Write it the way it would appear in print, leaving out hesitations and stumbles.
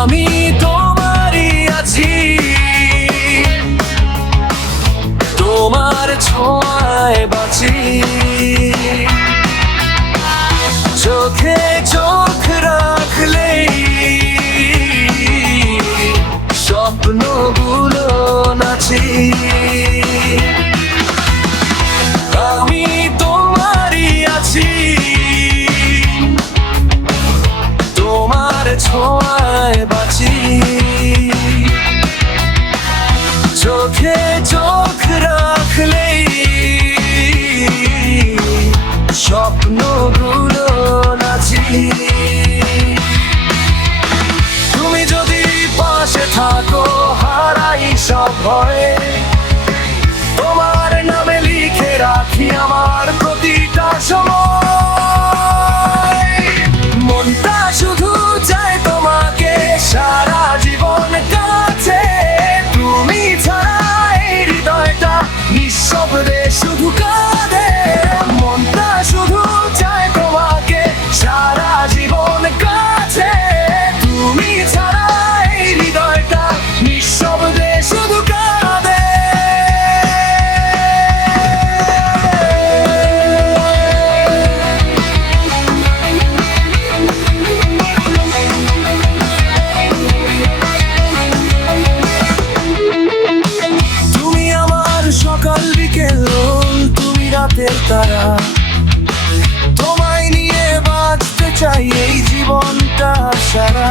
আমি তোমারই আছি, তোমার ছোঁয়ায় বাঁচি, চোখে চোখ রাখলেই স্বপ্নগুলো নাচি। আমি তোমারই আছি, তোমার ছোঁয়ায় বাঁচি, চোখে চোখ রাখলেই স্বপ্নগুলো নাচি। তুমি যদি পাশে থাকো হারাই সব ভয়, তোমার নামে লিখে রাখি আমার প্রতিটা সময়। মনটা শুধু চায় তোমাকে সারা জীবন কাছে, তুমি ছাড়া এই হৃদয়টা নিঃশব্দে শুধু কাঁদে। মনটা শুধু চায় তোমাকে সারা জীবন কাছে, তুমি ছাড়া এই হৃদয়টা নিঃশব্দে শুধু কাঁদে। তুমি আমার সকাল বিকেল, তুমি রাতের তারা, তোমায় নিয়ে বাঁচতে চাই এই জীবনটা সারা।